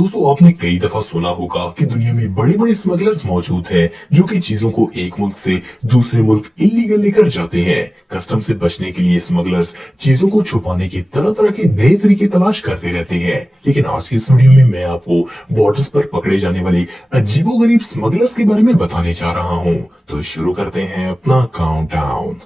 दोस्तों आपने कई दफा सुना होगा कि दुनिया में बड़े बड़े स्मगलर्स मौजूद हैं जो कि चीजों को एक मुल्क से दूसरे मुल्क इलीगल लेकर जाते हैं। कस्टम से बचने के लिए स्मगलर्स चीजों को छुपाने के तरह तरह के नए तरीके तलाश करते रहते हैं। लेकिन आज की इस वीडियो में मैं आपको बॉर्डर्स पर पकड़े जाने वाले अजीबोगरीब स्मगलर्स के बारे में बताने जा रहा हूँ। तो शुरू करते हैं अपना काउंटडाउन।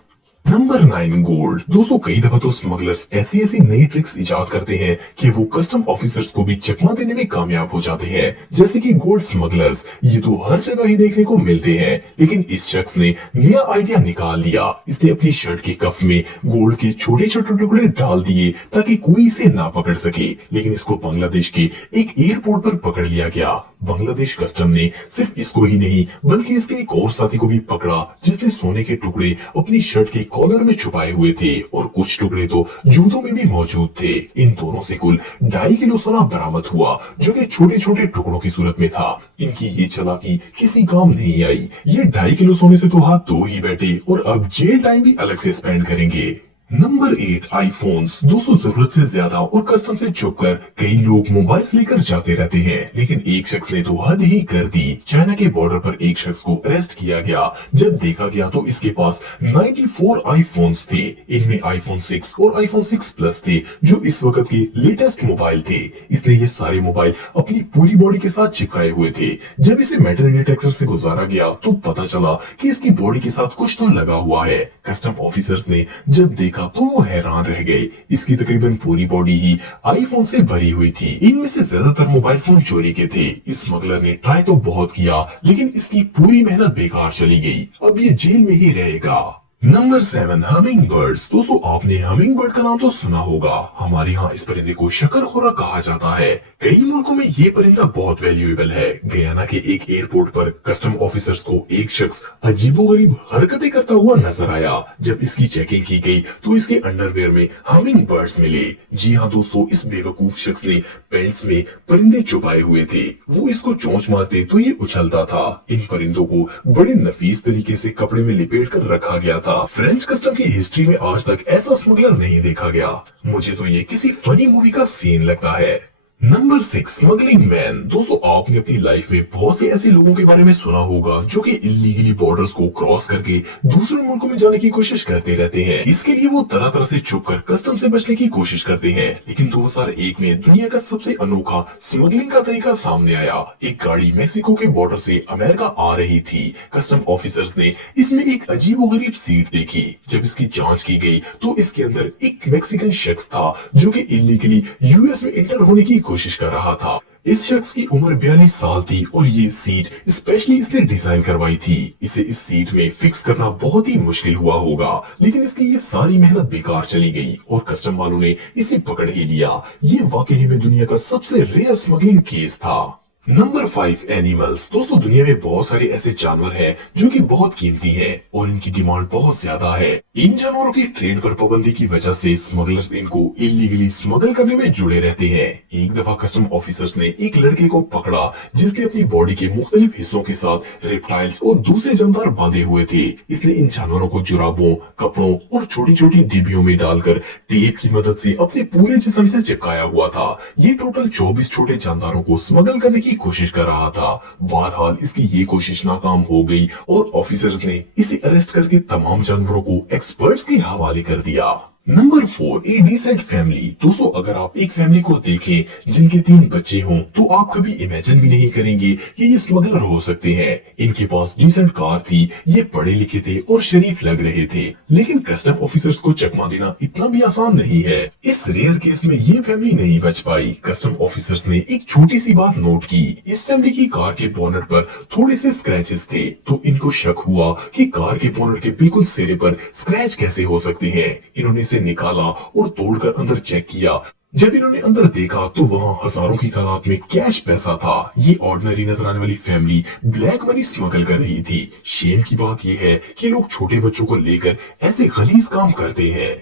Number 9, gold. दोस्तों कई दफा तो स्मगलर्स ऐसी ऐसी नई ट्रिक्स इजाद करते हैं कि वो कस्टम ऑफिसर्स को भी चकमा देने में कामयाब हो जाते हैं, जैसे कि गोल्ड स्मगलर्स। ये तो हर जगह ही देखने को मिलते हैं, लेकिन इस शख्स ने नया आइडिया निकाल लिया। इसने अपनी शर्ट के कफ में गोल्ड के छोटे छोटे टुकड़े डाल दिए ताकि कोई इसे ना पकड़ सके। लेकिन इसको बांग्लादेश के एक एयरपोर्ट पर पकड़ लिया गया। बांग्लादेश कस्टम ने सिर्फ इसको ही नहीं बल्कि इसके एक और साथी को भी पकड़ा जिसने सोने के टुकड़े अपनी शर्ट के कॉलर में छुपाए हुए थे और कुछ टुकड़े तो जूतों में भी मौजूद थे। इन दोनों से कुल 2.5 किलो सोना बरामद हुआ जो कि छोटे छोटे टुकड़ों की सूरत में था। इनकी ये चालाकी किसी काम नहीं आई। ये 2.5 किलो सोने से तो हाथ धो ही बैठे और अब जेल टाइम भी अलग से स्पेंड करेंगे। Number 8, iPhones. दोस्तों जरूरत से ज्यादा और कस्टम से छुपकर कई लोग मोबाइल लेकर जाते रहते हैं, लेकिन एक शख्स ने तो हद ही कर दी। चाइना के बॉर्डर पर एक शख्स को अरेस्ट किया गया। जब देखा गया तो इसके पास 94 आईफोन्स थे। इनमें आईफोन 6 और आईफोन 6 प्लस थे जो इस वक्त के लेटेस्ट मोबाइल थे। इसने ये सारे मोबाइल अपनी पूरी बॉडी के साथ चिपकाए हुए थे। जब इसे मेटल डिटेक्टर से गुजारा गया तो पता चला कि इसकी बॉडी के साथ कुछ तो लगा हुआ है। कस्टम ऑफिसर्स ने जब देखा तो वो हैरान रह गए। इसकी तकरीबन पूरी बॉडी ही आईफोन से भरी हुई थी। इनमें से ज्यादातर मोबाइल फोन चोरी के थे। इस स्मगलर ने ट्राई तो बहुत किया लेकिन इसकी पूरी मेहनत बेकार चली गई। अब ये जेल में ही रहेगा। Number 7, humming birds. दोस्तों आपने हमिंग बर्ड का नाम तो सुना होगा। हमारे यहाँ इस परिंदे को शकरखोरा कहा जाता है। कई मुल्कों में ये परिंदा बहुत वैल्यूएबल है। गयाना के एक एयरपोर्ट पर कस्टम ऑफिसर्स को एक शख्स अजीबोगरीब हरकतें करता हुआ नजर आया। जब इसकी चेकिंग की गई तो इसके अंडरवेयर में हमिंग बर्ड्स मिले। जी हाँ दोस्तों, इस बेवकूफ शख्स ने पैंट्स में परिंदे छुपाए हुए थे। वो इसको चोंच मारते तो ये उछलता था। इन परिंदों को बड़े नफीस तरीके से कपड़े में लिपेट कर रखा गया था। फ्रेंच कस्टम की हिस्ट्री में आज तक ऐसा स्मगलर नहीं देखा गया। मुझे तो ये किसी फनी मूवी का सीन लगता है। Number 6, smuggling man. दोस्तों आपने अपनी लाइफ में बहुत से ऐसे लोगों के बारे में सुना होगा जो कि इलीगली बॉर्डर्स को क्रॉस करके दूसरे मुल्कों में जाने की कोशिश करते रहते हैं। इसके लिए वो तरह तरह से छुपकर कस्टम से बचने की कोशिश करते हैं। लेकिन 2001 में दुनिया का सबसे अनोखा स्मगलिंग का तरीका सामने आया। एक गाड़ी मेक्सिको के बॉर्डर से अमेरिका आ रही थी। कस्टम ऑफिसर्स ने इसमें एक अजीबोगरीब सीट देखी। जब इसकी जांच की गई तो इसके अंदर एक मैक्सिकन शख्स था जो कि इलीगली यूएस में इंटर होने की कोशिश कर रहा था। इस शख्स की उम्र 42 साल थी और ये सीट स्पेशली इसने डिजाइन करवाई थी। इसे इस सीट में फिक्स करना बहुत ही मुश्किल हुआ होगा, लेकिन इसकी ये सारी मेहनत बेकार चली गई और कस्टम वालों ने इसे पकड़ ही लिया। ये वाकई में दुनिया का सबसे रेयर स्मगलिंग केस था। Number 5, animals. दोस्तों दुनिया में बहुत सारे ऐसे जानवर हैं जो कि बहुत कीमती हैं और इनकी डिमांड बहुत ज्यादा है। इन जानवरों की ट्रेड पर पाबंदी की वजह से स्मगलर्स इनको इलीगली स्मगल करने में जुड़े रहते हैं। एक दफा कस्टम ऑफिसर्स ने एक लड़के को पकड़ा जिसने अपनी बॉडी के मुख्तलिफ हिस्सों के साथ रेप्टाइल्स और दूसरे जानवर बांधे हुए थे। इसने इन जानवरों को जुराबों, कपड़ों और छोटी छोटी डिब्बियों में डालकर टेप की मदद से अपने पूरे जिस्म से चिपकाया हुआ था। ये टोटल 24 छोटे जानवरों को स्मगल करने की कोशिश कर रहा था। बहरहाल इसकी ये कोशिश नाकाम हो गई और ऑफिसर्स ने इसे अरेस्ट करके तमाम जानवरों को एक्सपर्ट्स के हवाले कर दिया। नंबर 4, ए डिसेंट फैमिली। दोस्तों अगर आप एक फैमिली को देखें जिनके 3 बच्चे हों तो आप कभी इमेजिन भी नहीं करेंगे कि ये स्मगलर हो सकते हैं। इनके पास डिसेंट कार थी, ये पढ़े लिखे थे और शरीफ लग रहे थे। लेकिन कस्टम ऑफिसर्स को चकमा देना इतना भी आसान नहीं है। इस रेयर केस में ये फैमिली नहीं बच पाई। कस्टम ऑफिसर्स ने एक छोटी सी बात नोट की। इस फैमिली की कार के बोनट पर थोड़े से स्क्रैचेस थे, तो इनको शक हुआ कि कार के बोनट के बिल्कुल सिरे पर स्क्रैच कैसे हो सकते हैं। इन्होंने निकाला और तोड़कर अंदर चेक किया। जब इन्होंने अंदर देखा तो वहाँ हजारों की तादाद में कैश पैसा था। ये ऑर्डिनरी नजर आने वाली फैमिली ब्लैक मनी स्मगल कर रही थी। शेम की बात यह है कि लोग छोटे बच्चों को लेकर ऐसे गलीज काम करते हैं।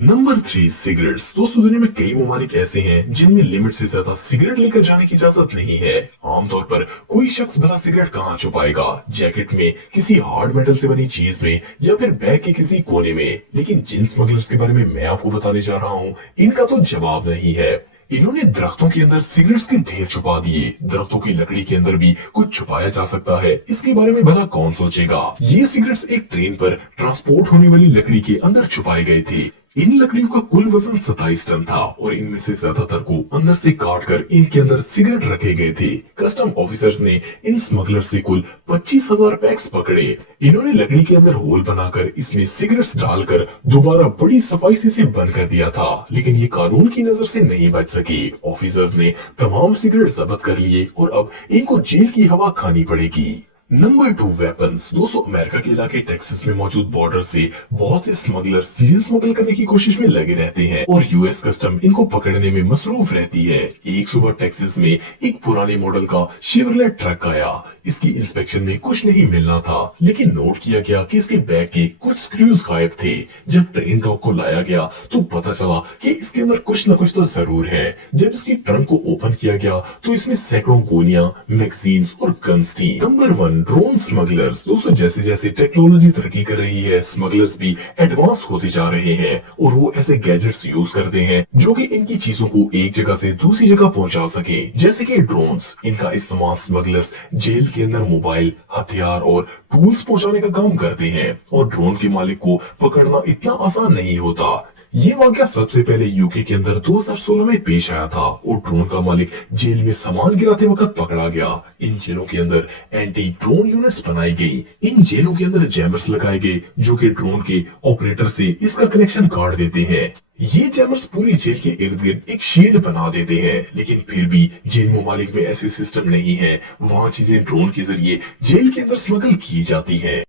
Number 3, cigarettes. दोस्तों दुनिया में कई ममालिक ऐसे हैं जिनमें लिमिट से ज्यादा सिगरेट लेकर जाने की इजाजत नहीं है। आमतौर पर कोई शख्स भला सिगरेट कहाँ छुपाएगा, जैकेट में, किसी हार्ड मेटल से बनी चीज में या फिर बैग के किसी कोने में। लेकिन जिन स्मगलर्स के बारे में मैं आपको बताने जा रहा हूँ इनका तो जवाब नहीं है। इन्होंने दरख्तों के अंदर सिगरेट्स के ढेर छुपा दिए। दरख्तों की लकड़ी के अंदर भी कुछ छुपाया जा सकता है, इसके बारे में भला कौन सोचेगा। ये सिगरेट्स एक ट्रेन पर ट्रांसपोर्ट होने वाली लकड़ी के अंदर छुपाए गए थे। इन लकड़ियों का कुल वजन 27 टन था और इनमें से ज्यादातर को अंदर से काट कर इनके अंदर सिगरेट रखे गए थे। कस्टम ऑफिसर्स ने इन स्मगलर से कुल 25,000 पैक्स पकड़े। इन्होंने लकड़ी के अंदर होल बनाकर इसमें सिगरेट्स डालकर दोबारा बड़ी सफाई से इसे बंद कर दिया था, लेकिन ये कानून की नजर से नहीं बच सके। ऑफिसर्स ने तमाम सिगरेट जब्त कर लिए और अब इनको जेल की हवा खानी पड़ेगी। Number 2 weapons. दोस्तों, अमेरिका के इलाके टेक्सास में मौजूद बॉर्डर से बहुत से स्मगलर्स चीजें स्मगल करने की कोशिश में लगे रहते हैं और यूएस कस्टम इनको पकड़ने में मसरूफ रहती है। एक सुबह टेक्सास में एक पुराने मॉडल का शेवरलेट ट्रक आया। इसकी इंस्पेक्शन में कुछ नहीं मिलना था, लेकिन नोट किया गया कि इसके बैग के कुछ स्क्रूज गायब थे। जब ट्रेन डॉग को लाया गया तो पता चला कि इसके अंदर कुछ न कुछ तो जरूर है। जब इसकी ट्रंक को ओपन किया गया तो इसमें सैकड़ों गोलियां, मैगजीन्स और गन्स थी। Number 1, drone smugglers. दोस्तों, जैसे जैसे टेक्नोलॉजी तरक्की कर रही है, स्मगलर्स भी एडवांस होते जा रहे हैं और वो ऐसे गैजेट्स यूज करते हैं जो कि इनकी चीजों को एक जगह से दूसरी जगह पहुंचा सके, जैसे कि ड्रोन्स। इनका इस्तेमाल स्मगलर्स जेल के अंदर मोबाइल, हथियार और टूल्स पहुंचाने का काम करते हैं और ड्रोन के मालिक को पकड़ना इतना आसान नहीं होता। ये वाकया सबसे पहले यूके के अंदर 2016 में पेश आया था और ड्रोन का मालिक जेल में सामान गिराते वक्त पकड़ा गया। इन जेलों के अंदर एंटी ड्रोन यूनिट्स बनाई गई। इन जेलों के अंदर जैमर्स लगाए गए जो कि ड्रोन के ऑपरेटर से इसका कनेक्शन काट देते हैं। ये जैमर्स पूरी जेल के इर्द गिर्द एक शील्ड बना देते हैं, लेकिन फिर भी जेल ममालिक में ऐसे सिस्टम नहीं है। वहाँ चीजें ड्रोन के जरिए जेल के अंदर स्मगल की जाती है।